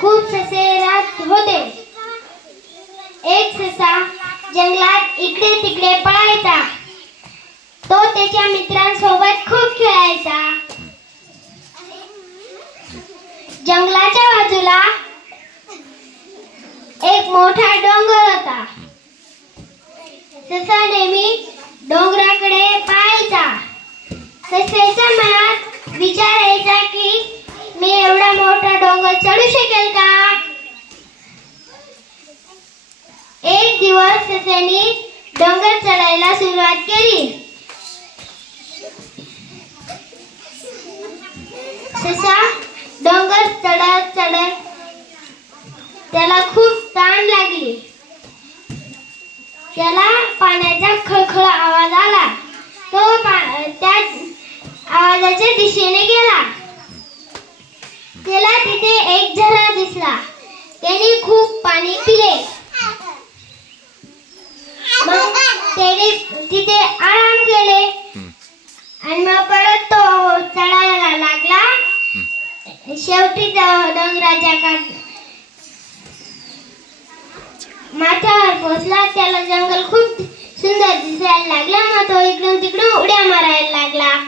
खूप ससे राहत होते. एक ससा जंगलात इकडे तिकडे पळायचा. तो त्याच्या मित्रांसोबत खूप खेळायचा. जंगलाच्या बाजूला एक मोठा डोंगर होता. ससा नेहमी डोंगराकडे पाहायचा. सशाच्या मनात विचार यायचा की मी एवढा मोठा डोंगर चढू शकेल का. एक दिवस सशाने डोंगर चढायला सुरुवात केली. ससा डोंगर चढत चढत त्याला खूप तहान लागली. त्याला पाण्याचा खळखळ आवाज आला. तो त्या आवाजाच्या दिशेने गेला. त्याला तिथे एक झरा दिसला. त्याने खूप पाणी पिले. मग त्याने तिथे आराम केले आणि मग परत तो चढायला लागला. शेवटी डोंगराच्या माथ्यावर पोहोचला. त्याला जंगल खूप सुंदर दिसायला लागला. मग तो इकडून तिकडून उड्या मारायला लागला.